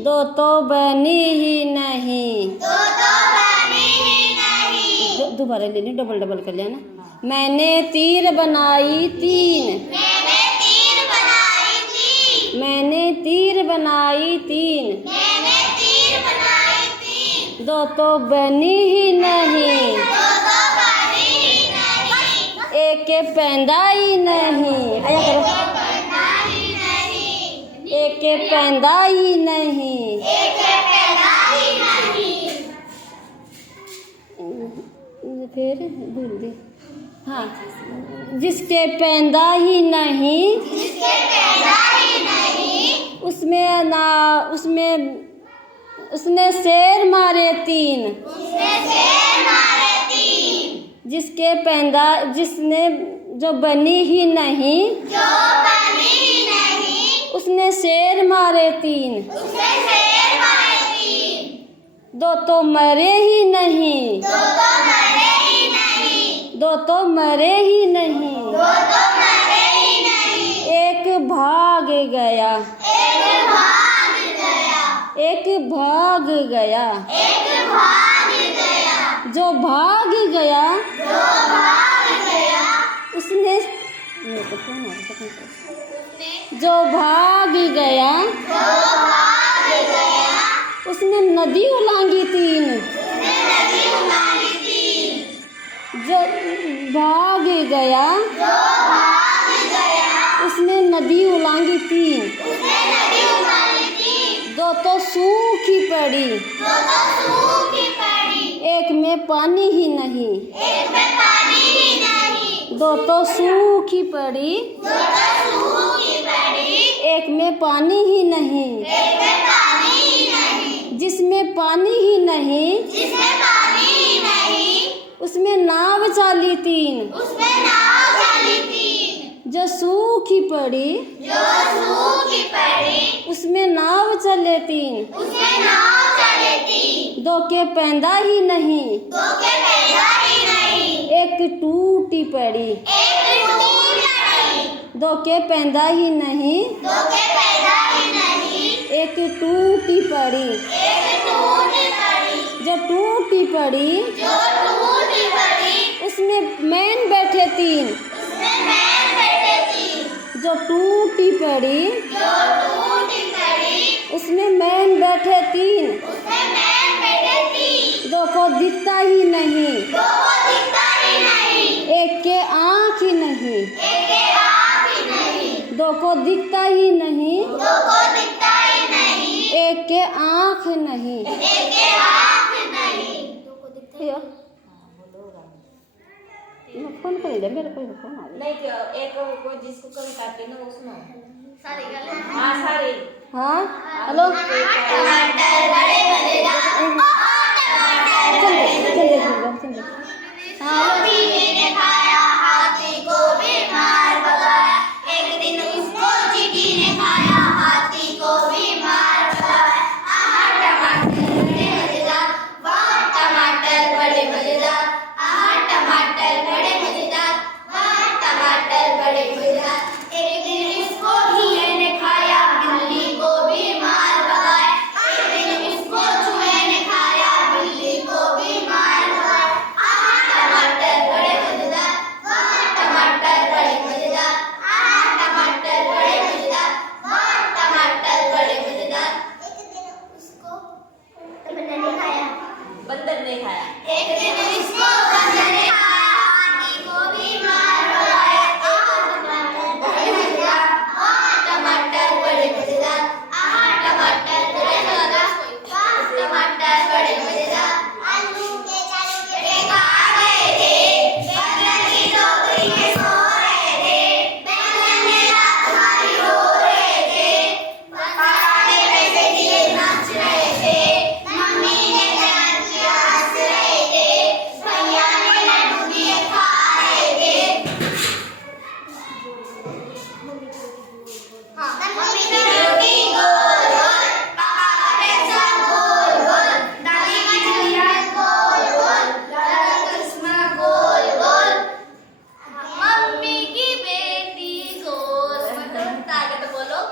दो तो बनी ही नहीं। दोबारा ले ली, डबल डबल कर लेना। मैंने तीर बनाई तीन। मैंने तीर बनाई तीन। दो तो बनी ही नहीं। एक के पैदा ही नहीं। आया करो। एक के पैदा ही नहीं। फिर भूल गई। हाँ, जिसके पैदा ही नहीं उसने शेर मारे तीन। जिसने जो बनी ही नहीं उसने शेर मारे तीन। दो तो मरे ही नहीं। दो तो मरे ही नहीं। एक भाग गया। एक भाग गया। जो भाग गया उसने जो भाग गया उसने नदी उलांगी तीन। जो भाग गया उसने नदी उलांगी तीन। दो तो सूखी पड़ी। एक में पानी ही नहीं। दो तो सूखी पड़ी। एक में पानी ही नहीं। जिसमें पानी ही नहीं उसमें नाव चाली तीन। जो सूखी पड़ी उसमें नाव चले तीन। दो के पैदा ही नहीं। एक टूटी पड़ी। दो के पैदा ही नहीं। एक टूटी पड़ी। जो टूटी पड़ी उसमें मैन बैठे तीन। जो टूटी पड़ी उसमें मैन बैठे तीन। दो को दिखता ही नहीं। एक के आँख ही नहीं। दो को दिखता ही नहीं। एक के आँख नहीं। फोन कर दे, मेरे कोई फोन आ रहा है। नहीं, एक को जिसको कभी काटे ना उसमें सारी गले। हाँ सारी। हाँ हेलो। चल हाँ हाथी को बीमार भगाया। एक दिन उसको चींटी ने खाया। हाथी को बीमार भगाया। आहा टमाटर बड़े मजेदार। वाह टमाटर बड़े मजेदार। आहा टमाटर बड़े मजेदार। वाह टमाटर बड़े मजेदार। एक दिन इसको चूहे ने खाया। बिल्ली को बीमार भगाया। एक दिन इसको चूहे ने खाया। बिल्ली को बीमार भगाया। आहा टमाटर बड़े मजेदार। वाह टमाटर बड़े मजेदार। आहा टमाटर बड़े मजेदार। वाह टमाटर बड़े मजेदार। एक दिन उसको बंदर ने खाया। एक दिन इसको बंदर ने खाया। हाथी को बीमार भगाया। आहा टमाटर बड़े मजेदार। वाह टमाटर बड़े मजेदार। आहा टमाटर बड़े मजेदार। वाह टमाटर बड़े मजेदार। आलू के चालू के खा गए थे। बैंगन की टोकरी में सो रहे थे। बैंगन ने रात भरी रो रहे थे। पापा ने पैसे दिए नाच रहे थे। मम्मी ने प्यार किया हंस रहे थे। भैया ने लड्डू दिए खा रहे थे। मम्मी की रोटी गोल गोल। पापा का पैसा गोल गोल। दादी की चुड़िया गोल गोल। दादा का चश्मा गोल गोल। मम्मी की बेटी गोल। ताकत बोलो।